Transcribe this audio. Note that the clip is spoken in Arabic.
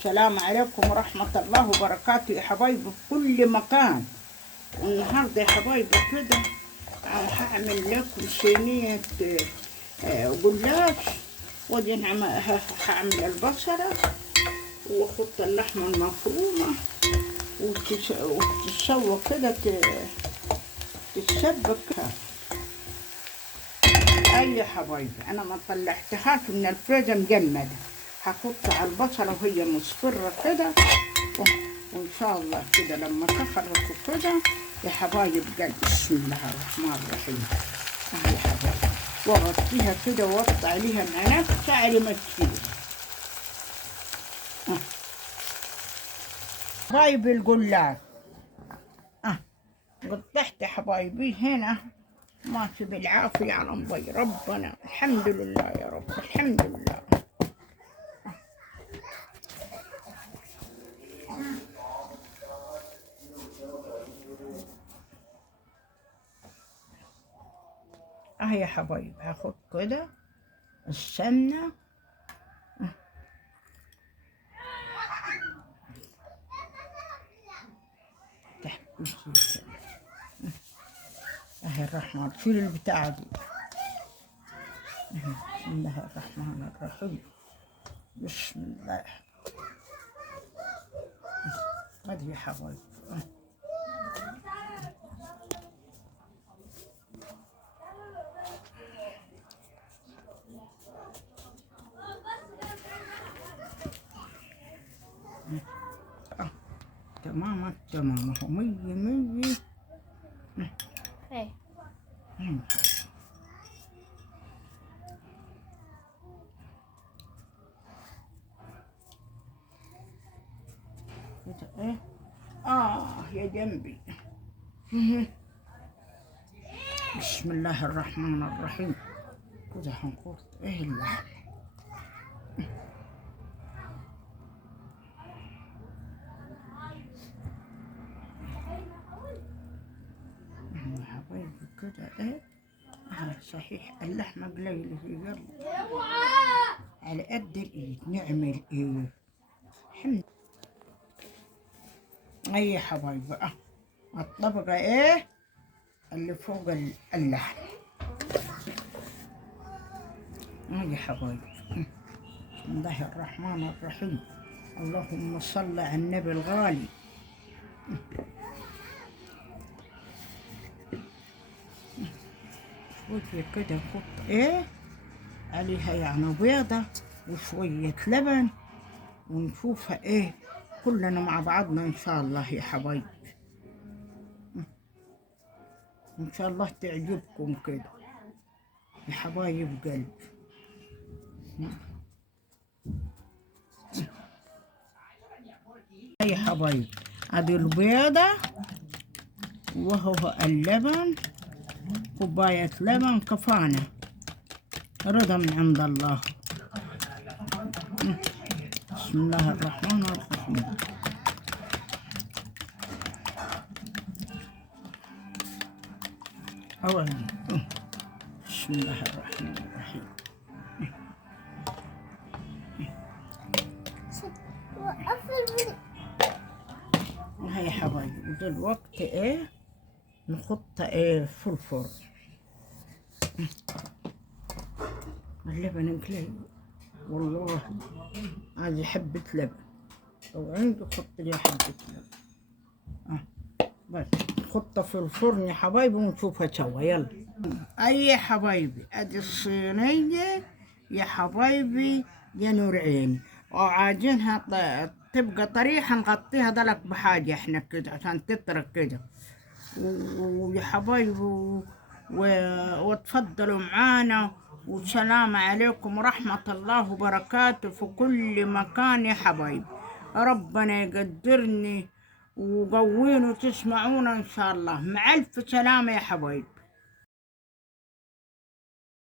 السلام عليكم ورحمة الله وبركاته يا حبايبي في كل مكان. والنهاردة يا حبايبي كده هعمل لكم صينية جلاش. ودي هعمل البصلة واحط اللحمة المفرومة وتتسوى كده تتسبك. اي حبايبي انا ما طلعتهاش من الفريزر مجمدة، هحط على البصلة وهي مصفرة كده، وان شاء الله كده لما تخلصوا كده يا حبايب قلب. بسم الله الرحمن الرحيم. يا حبايب واغطيها كده واوطي عليها مع نفسها على ما تشيل. حبايبي الجلاش قطعت يا حبايبي هنا ماشي بالعافية على مبي ربنا. الحمد لله يا رب، الحمد لله. يا حبايب هاخد كده السمنة تحت الرحمن. شيل البتاعة دي. بسم الله الرحمن الرحيم. بسم الله. هذه يا حبايب تماما تماما مية ايه يا جنبي. بسم الله الرحمن الرحيم. كده هنقول ايه اللحم. يا حبايبي كده ايه صحيح اللحمة قليلة يلا على قد الايد نعمل ايه. الحمد. اي يا حبايبي الطبقة ايه اللي فوق اللحم. يا حبايبي بسم الله الرحمن الرحيم. اللهم صل على النبي الغالي. شوية كده نحط ايه عليها يعني بيضة وشوية لبن ونشوفها ايه كلنا مع بعضنا ان شاء الله يا حبايبي. ان شاء الله تعجبكم كده يا حبايب قلب. يا حبايب ادي البيضة وهو اللبن، كوباية لبن كفانا رضا من عند الله. بسم الله الرحمن الرحيم. بسم الله الرحمن الرحيم. هاي يا حبايبي دلوقتي ايه نحط ايه في الفرن. اللبن قليل والله، هذه حبة لبن لو عنده حط لي حبة لبن بس نحطها في الفرن يا حبايبي ونشوفها سوا. يلا اي يا حبايبي ادي الصينية يا حبايبي يا نور عيني، وعايزينها تبقى طريحة نغطيها دلك بحاجة احنا كده عشان تترك كده. ويا حبايبي وتفضلوا معانا، والسلام عليكم ورحمة الله وبركاته في كل مكان يا حبايبي. ربنا يقدرني وقوين وتسمعونا إن شاء الله. مع ألف سلامة يا حبايبي.